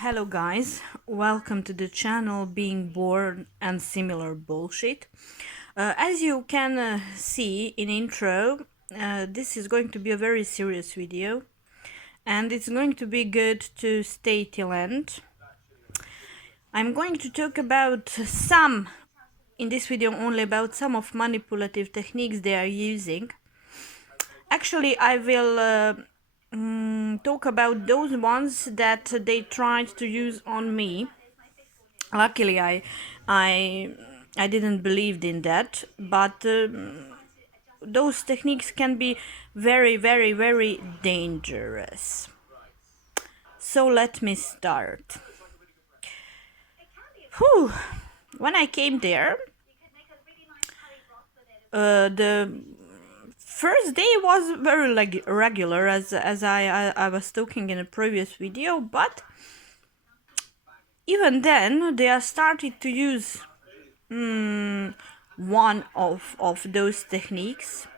Hello guys, welcome to the channel Being Born and Similar Bullshit. As you can see in intro, this is going to be a very serious video and it's going to be good to stay till end. I'm going to talk about in this video only about some of manipulative techniques they are using. Actually, I will talk about those ones that they tried to use on me. Luckily, I didn't believe in that, but those techniques can be very, very, very dangerous. So let me start. Whew. When I came there, the first day was very regular, as I was talking in a previous video, but even then they are started to use one of those techniques,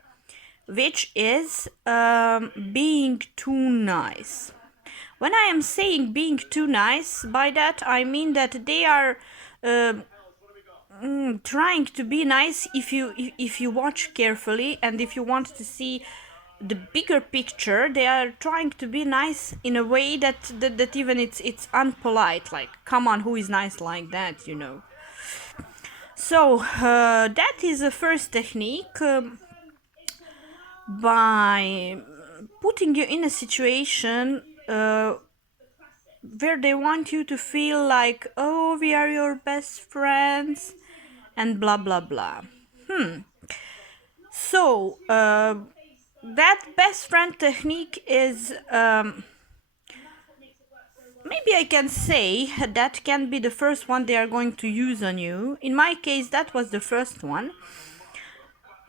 which is being too nice. When I am saying being too nice, by that I mean that they are trying to be nice if you watch carefully, and if you want to see the bigger picture, they are trying to be nice in a way that even it's unpolite. Like, come on, who is nice like that, you know? So that is the first technique, by putting you in a situation where they want you to feel like, oh, we are your best friends and blah blah blah. So that best friend technique is maybe I can say that can be the first one they are going to use on you. In my case, that was the first one.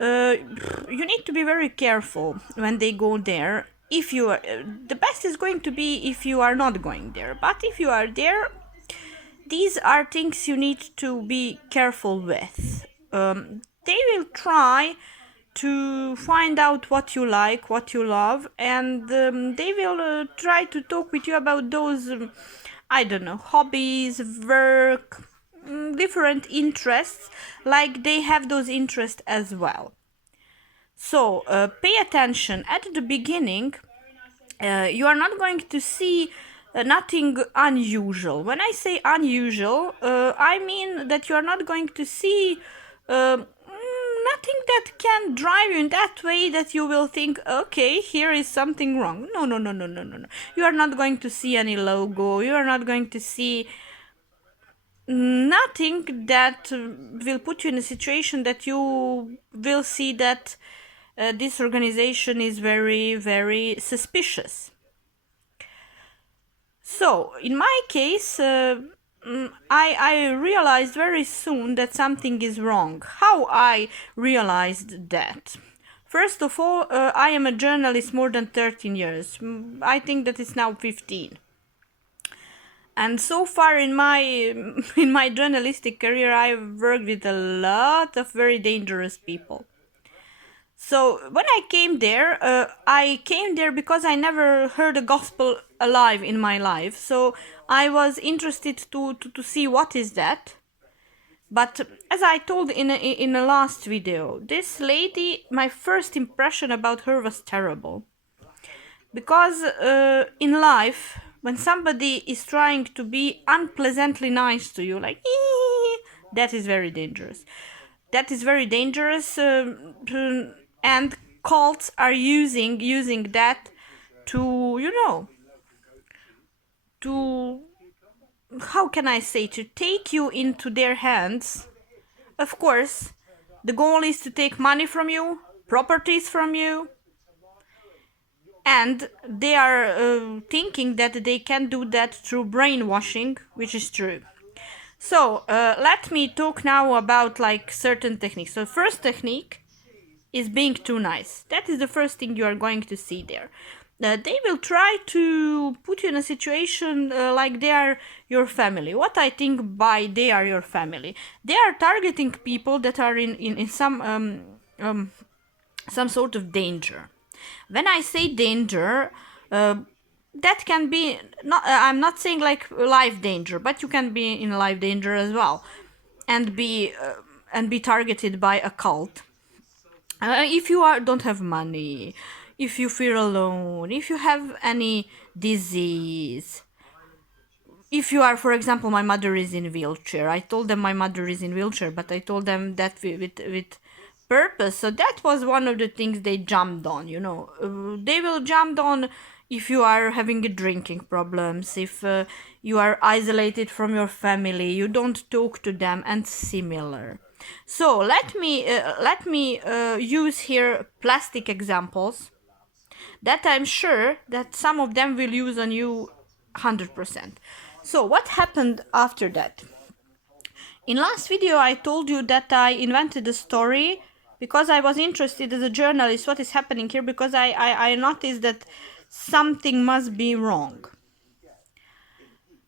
You need to be very careful when they go there. If you are, the best is going to be if you are not going there. But if you are there, these are things you need to be careful with. They will try to find out what you like, what you love, and they will try to talk with you about those, I don't know, hobbies, work, different interests, like they have those interests as well. So pay attention at the beginning. You are not going to see nothing unusual. When I say unusual, I mean that you are not going to see nothing that can drive you in that way that you will think, okay, here is something wrong. No, no, no, no, no, no, no. You are not going to see any logo. You are not going to see nothing that will put you in a situation that you will see that this organization is very, very suspicious. So, in my case, I realized very soon that something is wrong. How I realized that? First of all, I am a journalist more than 13 years. I think that it's now 15. And so far in my in my journalistic career, I've worked with a lot of very dangerous people. So when I came there because I never heard the gospel alive in my life. So I was interested to see what is that. But as I told in a last video, this lady, my first impression about her was terrible. Because in life, when somebody is trying to be unpleasantly nice to you, like, that is very dangerous. That is very dangerous, and cults are using that to, you know, to, how can I say, to take you into their hands. Of course, the goal is to take money from you, properties from you, and they are thinking that they can do that through brainwashing, which is true. So let me talk now about like certain techniques. So first technique is being too nice. That is the first thing you are going to see there. They will try to put you in a situation like they are your family. What I think by they are your family, they are targeting people that are in some sort of danger. When I say danger, that can be not, I'm not saying like life danger, but you can be in life danger as well, and be targeted by a cult. If you don't have money, if you feel alone, if you have any disease, if you are, for example, my mother is in wheelchair. I told them my mother is in wheelchair, but I told them that with purpose. So that was one of the things they jumped on. They will jump on if you are having drinking problems, if you are isolated from your family, you don't talk to them, and similar. So let me use here plastic examples that I'm sure that some of them will use on you 100%. So what happened after that? In last video I told you that I invented a story because I was interested as a journalist what is happening here, because I noticed that something must be wrong.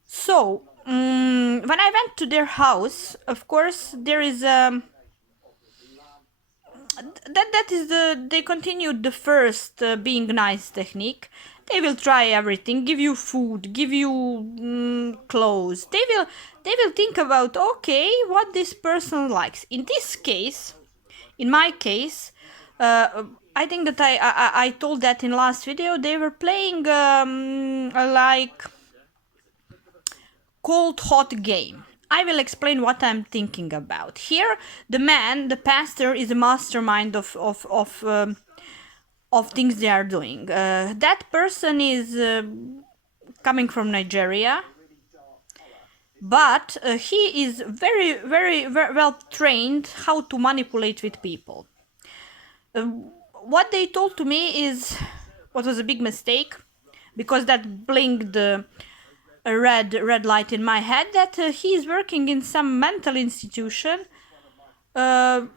So when I went to their house, of course there is that is they continued the first being nice technique. They will try everything, give you food, give you clothes. They will think about, okay, what this person likes. In this case, in my case, I think that I told that in last video. They were playing like cold hot game. I will explain what I'm thinking about. Here, the pastor, is a mastermind of things they are doing. That person is coming from Nigeria, but he is very well trained how to manipulate with people. What they told to me is what was a big mistake, because that blinked a red light in my head, that he is working in some mental institution, and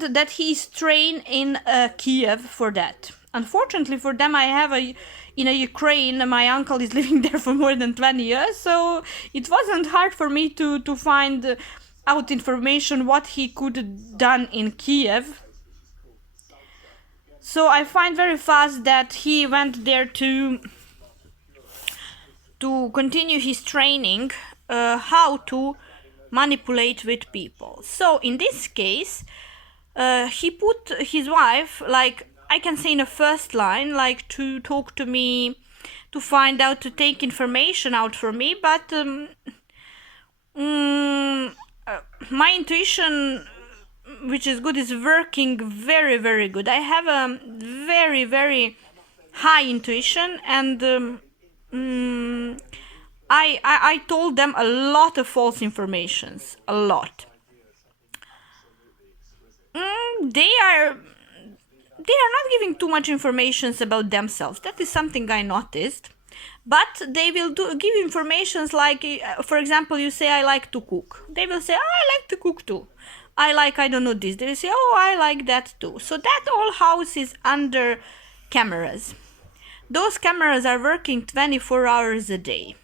that he is trained in Kiev for that. Unfortunately for them, I have in a Ukraine, my uncle is living there for more than 20 years, so it wasn't hard for me to find out information what he could have done in Kiev. So I find very fast that he went there to continue his training, how to manipulate with people. So in this case, he put his wife, like I can say in the first line, like to talk to me, to find out, to take information out from me, but my intuition, which is good, is working very good. I have a very high intuition, and I told them a lot of false informations, a lot. They are not giving too much information about themselves. That is something I noticed. But they will give informations like, for example, you say I like to cook. They will say, oh, I like to cook too. I don't know this. They will say, oh, I like that too. So that whole house is under cameras. Those cameras are working 24 hours a day.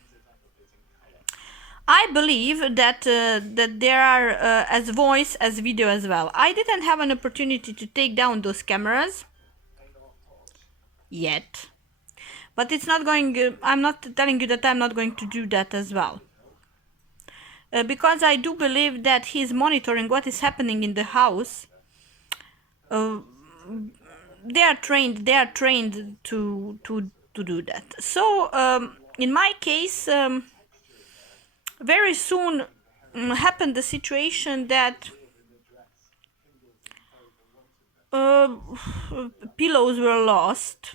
I believe that there are as voice as video as well. I didn't have an opportunity to take down those cameras yet, but it's not going. I'm not telling you that I'm not going to do that as well, because I do believe that he's monitoring what is happening in the house. They are trained. They are trained to do that. So in my case. Very soon happened the situation that pillows were lost.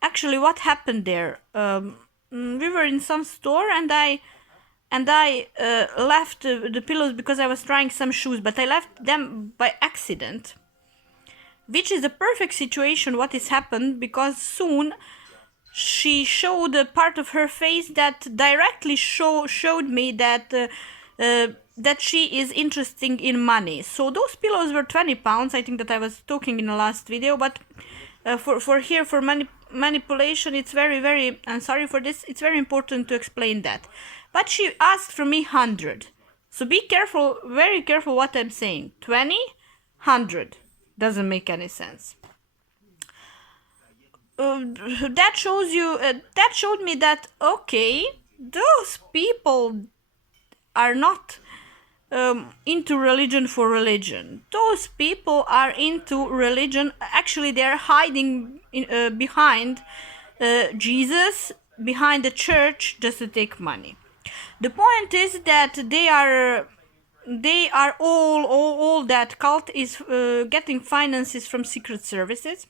Actually, what happened there? We were in some store, and I left the pillows because I was trying some shoes, but I left them by accident, which is a perfect situation. What has happened, because soon she showed a part of her face that directly showed me that that she is interested in money. So those pillows were 20 pounds. I think that I was talking in the last video, but for manipulation, it's very, I'm sorry for this, it's very important to explain that. But she asked from me 100. So be careful, very careful what I'm saying. 20, 100 doesn't make any sense. that shows you that showed me that okay, those people are not into religion for religion. Those people are into religion. Actually, they're hiding behind Jesus, behind the church, just to take money. The point is that they are all that cult is getting finances from secret services,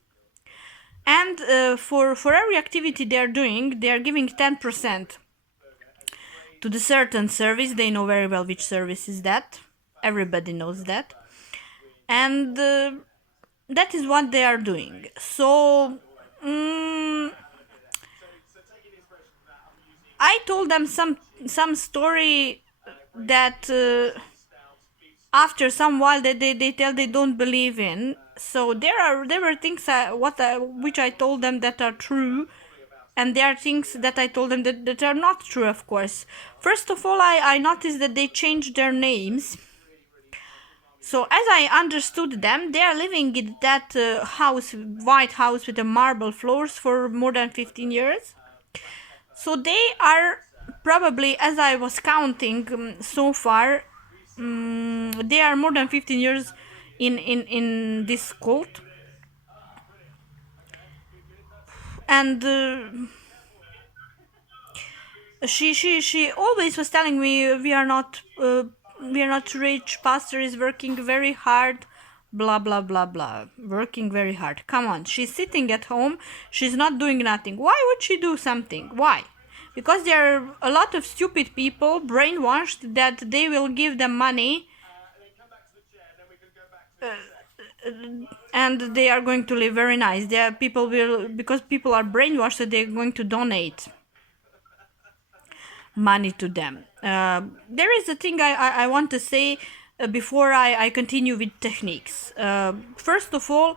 and for every activity they're doing, they're giving 10% to the certain service. They know very well which service is that. Everybody knows that, and that is what they are doing. So I told them some story that after some while they tell they don't believe in. So there were things which I told them that are true, and there are things that I told them that are not true, of course. First of all, I noticed that they changed their names. So as I understood them, they are living in that house, white house with the marble floors for more than 15 years. So they are probably, as I was counting so far, they are more than 15 years in this cult. And she always was telling me we are not rich, pastor is working very hard, blah blah blah blah, working very hard. Come on, she's sitting at home, she's not doing nothing. Why would she do something? Why? Because there are a lot of stupid people brainwashed that they will give them money and they are going to live very nice. There are people will, because people are brainwashed, that they're going to donate money to them. There is a thing I want to say before I continue with techniques. First of all,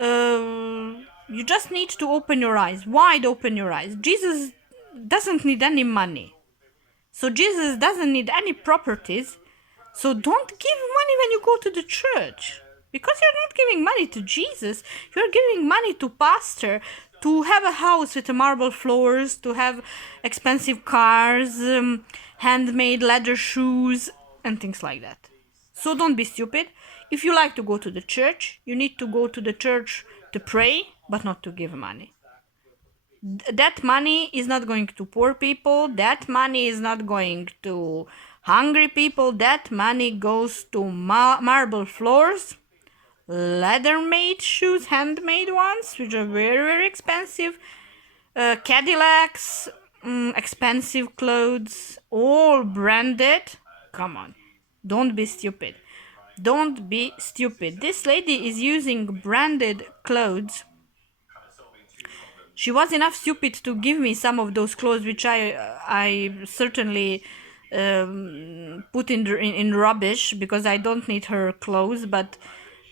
you just need to open your eyes, wide open your eyes. Jesus doesn't need any money. So Jesus doesn't need any properties. So don't give money when you go to the church. Because you're not giving money to Jesus, you're giving money to pastor, to have a house with marble floors, to have expensive cars, handmade leather shoes, and things like that. So don't be stupid. If you like to go to the church, you need to go to the church to pray, but not to give money. That money is not going to poor people. That money is not going to hungry people. That money goes to marble floors, leather made shoes, handmade ones, which are very, very expensive, Cadillacs, expensive clothes, all branded. Come on, don't be stupid. Don't be stupid. This lady is using branded clothes. She was enough stupid to give me some of those clothes, which I certainly put in rubbish, because I don't need her clothes. But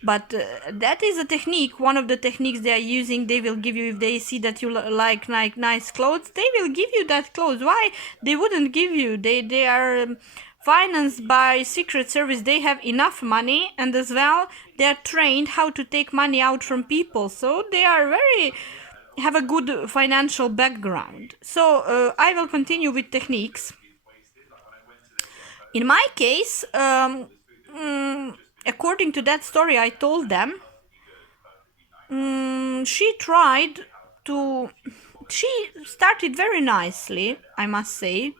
that is a technique. One of the techniques they are using. They will give you, if they see that you like nice clothes, they will give you that clothes. Why they wouldn't give you? They are financed by secret service. They have enough money, and as well they are trained how to take money out from people. So they are very have a good financial background. So I will continue with techniques. In my case, according to that story I told them, she started very nicely, I must say.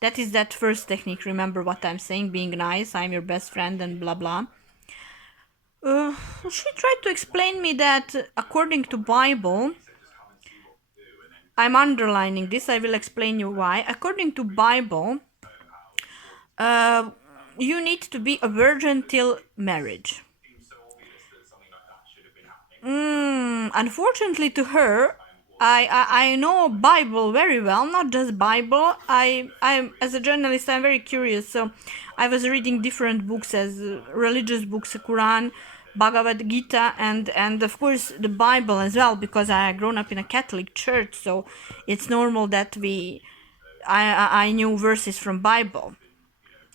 That is that first technique. Remember what I'm saying, being nice, I'm your best friend, and blah blah. She tried to explain me that according to Bible, I'm underlining this, I will explain you why. According to Bible, you need to be a virgin till marriage. Unfortunately to her, I know Bible very well, not just Bible. I as a journalist, I'm very curious, so I was reading different books, as religious books, Quran, Bhagavad Gita, and of course the Bible as well, because I grown up in a Catholic church, so it's normal that I knew verses from Bible.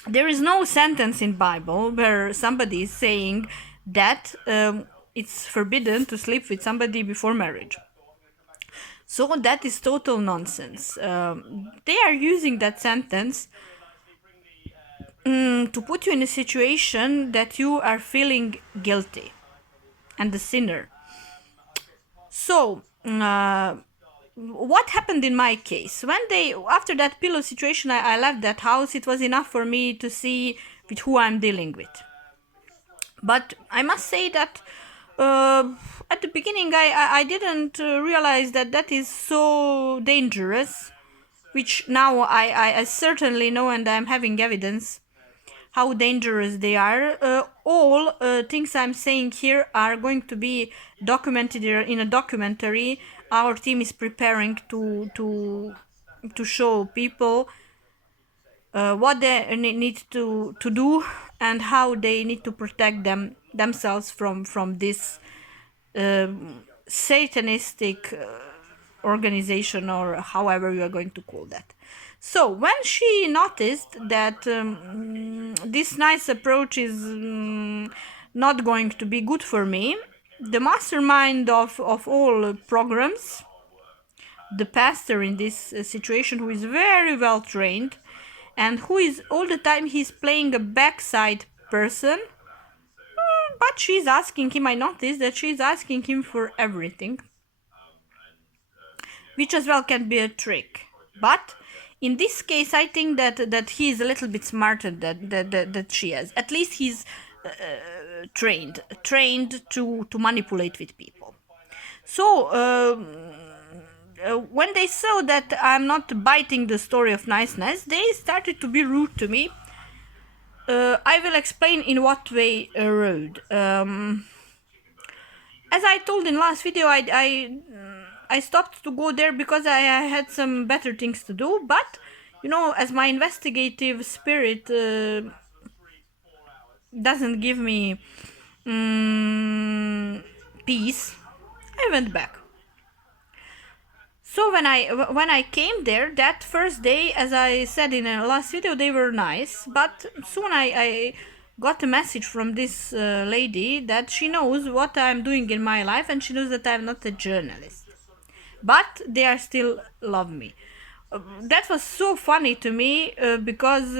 There is no sentence in Bible where somebody is saying that it's forbidden to sleep with somebody before marriage. So that is total nonsense. They are using that sentence to put you in a situation that you are feeling guilty and the sinner. So, what happened in my case? When they, after that pillow situation, I left that house, it was enough for me to see with who I'm dealing with. But I must say that at the beginning I didn't realize that that is so dangerous, which now I certainly know, and I'm having evidence how dangerous they are. All things I'm saying here are going to be documented in a documentary our team is preparing to show people what they need to do and how they need to protect themselves from this satanistic organization, or however you are going to call that. So when she noticed that this nice approach is not going to be good for me, the mastermind of all programs, the pastor in this situation, who is very well trained and who is all the time he's playing a backside person, but she's asking him, I noticed that she's asking him for everything, which as well can be a trick. But in this case, I think that he is a little bit smarter that she is. At least he's trained to manipulate with people. So when they saw that I'm not biting the story of niceness, they started to be rude to me. I will explain in what way rude. As I told in last video, I stopped to go there because I had some better things to do. But you know, as my investigative spirit doesn't give me peace, I went back. So when I came there that first day, as I said in a last video, they were nice. But soon I got a message from this lady that she knows what I'm doing in my life, and she knows that I'm not a journalist. But they are still love me. That was so funny to me because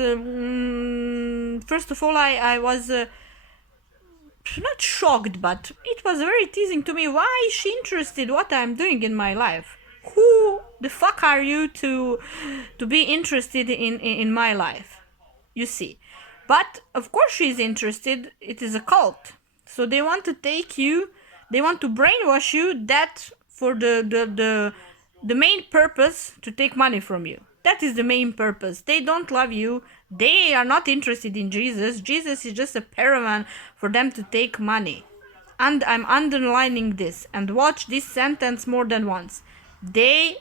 first of all I was not shocked, but it was very teasing to me. Why is she interested what I'm doing in my life? Who the fuck are you to be interested in my life? You see. But of course she's interested. It is a cult. So they want to take you, they want to brainwash you that for the main purpose to take money from you. That is the main purpose. They don't love you. They are not interested in Jesus. Jesus is just a paravan for them to take money. And I'm underlining this, and watch this sentence more than once. They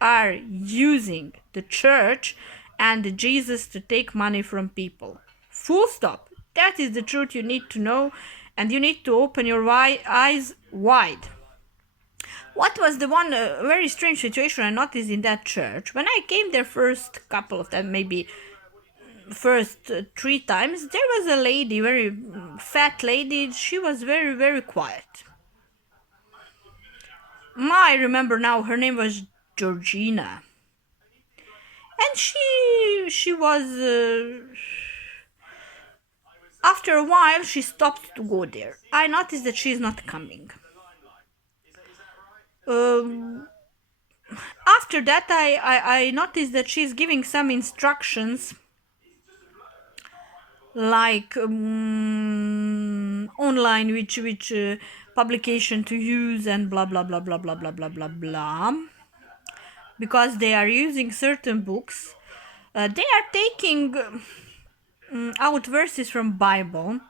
are using the church and Jesus to take money from people. Full stop. That is the truth you need to know, and you need to open your eyes wide. What was the one very strange situation I noticed in that church? When I came there first couple of times, maybe first 3 times, there was a lady, very fat lady. She was very, very quiet. I remember now, her name was Georgina. And she was after a while she stopped to go there. I noticed that she's not coming. After that I noticed that she's giving some instructions like online which publication to use and blah blah blah blah blah blah blah blah blah, because they are using certain books. They are taking out verses from Bible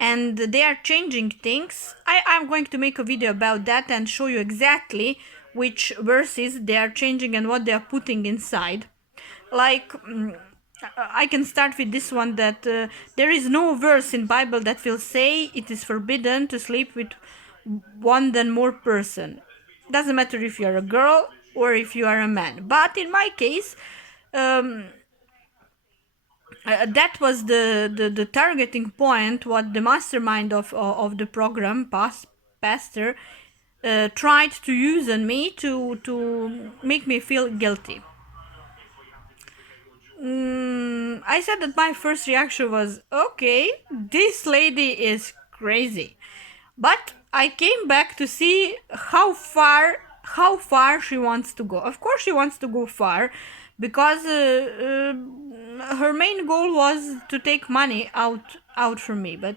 and they are changing things. I'm going to make a video about that and show you exactly which verses they are changing and what they are putting inside. Like I can start with this one, that there is no verse in Bible that will say it is forbidden to sleep with one than more person. Doesn't matter if you are a girl or if you are a man. But in my case, that was the targeting point, what the mastermind of the program pastor tried to use on me to make me feel guilty. I said that my first reaction was, okay, this lady is crazy. But I came back to see how far she wants to go. Of course she wants to go far because her main goal was to take money out from me. But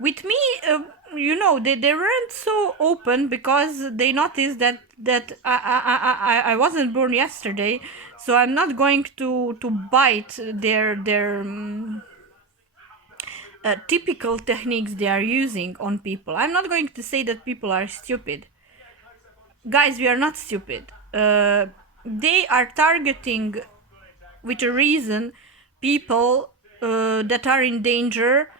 with me, they weren't so open because they noticed that I wasn't born yesterday, so I'm not going to bite their typical techniques they are using on people. I'm not going to say that people are stupid. Guys, we are not stupid. They are targeting with a reason people that are in danger,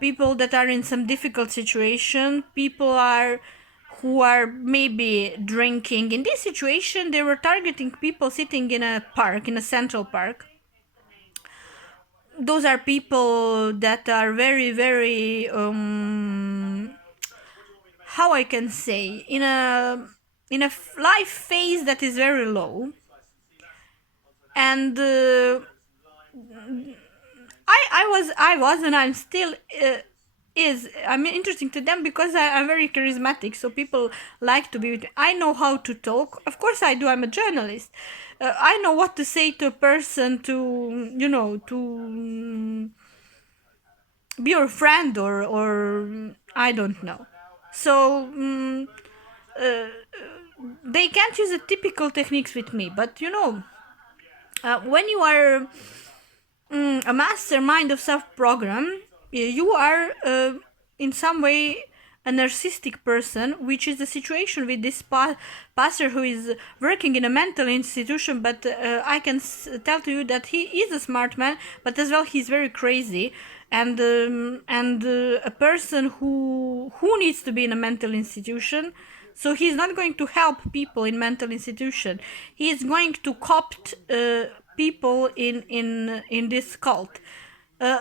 people that are in some difficult situation, people are who are maybe drinking. In this situation, they were targeting people sitting in a park, in a central park. Those are people that are very, very, how I can say, in a life phase that is very low, and I was and I'm still I'm interesting to them because I'm very charismatic, so people like to be with me. I know how to talk, of course I do. I'm a journalist. I know what to say to a person to be your friend, or I don't know. So uh, they can't use the typical techniques with me, but when you are a mastermind of self program, you are in some way a narcissistic person, which is the situation with this pastor who is working in a mental institution. But I can tell to you that he is a smart man, but as well he's very crazy, and a person who needs to be in a mental institution. So he's not going to help people in mental institution. He is going to copt people in this cult. Uh,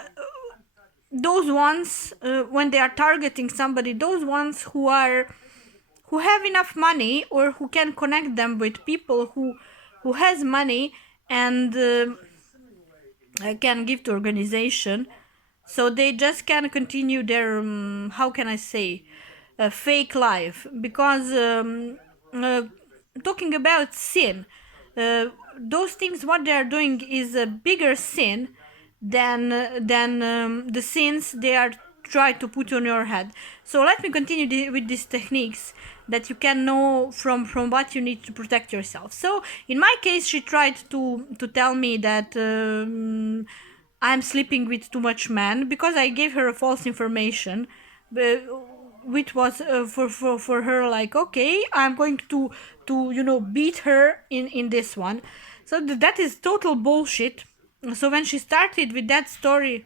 those ones, when they are targeting somebody, those ones who have enough money or who can connect them with people who has money and can give to organization, so they just can continue their how can I say, fake life. Because talking about sin, those things what they are doing is a bigger sin than the sins they are try to put on your head. So let me continue with these techniques that you can know from what you need to protect yourself. So in my case, she tried to tell me that I'm sleeping with too much men because I gave her a false information, which was for her like, okay, I'm going to beat her in this one. So that is total bullshit. So when she started with that story,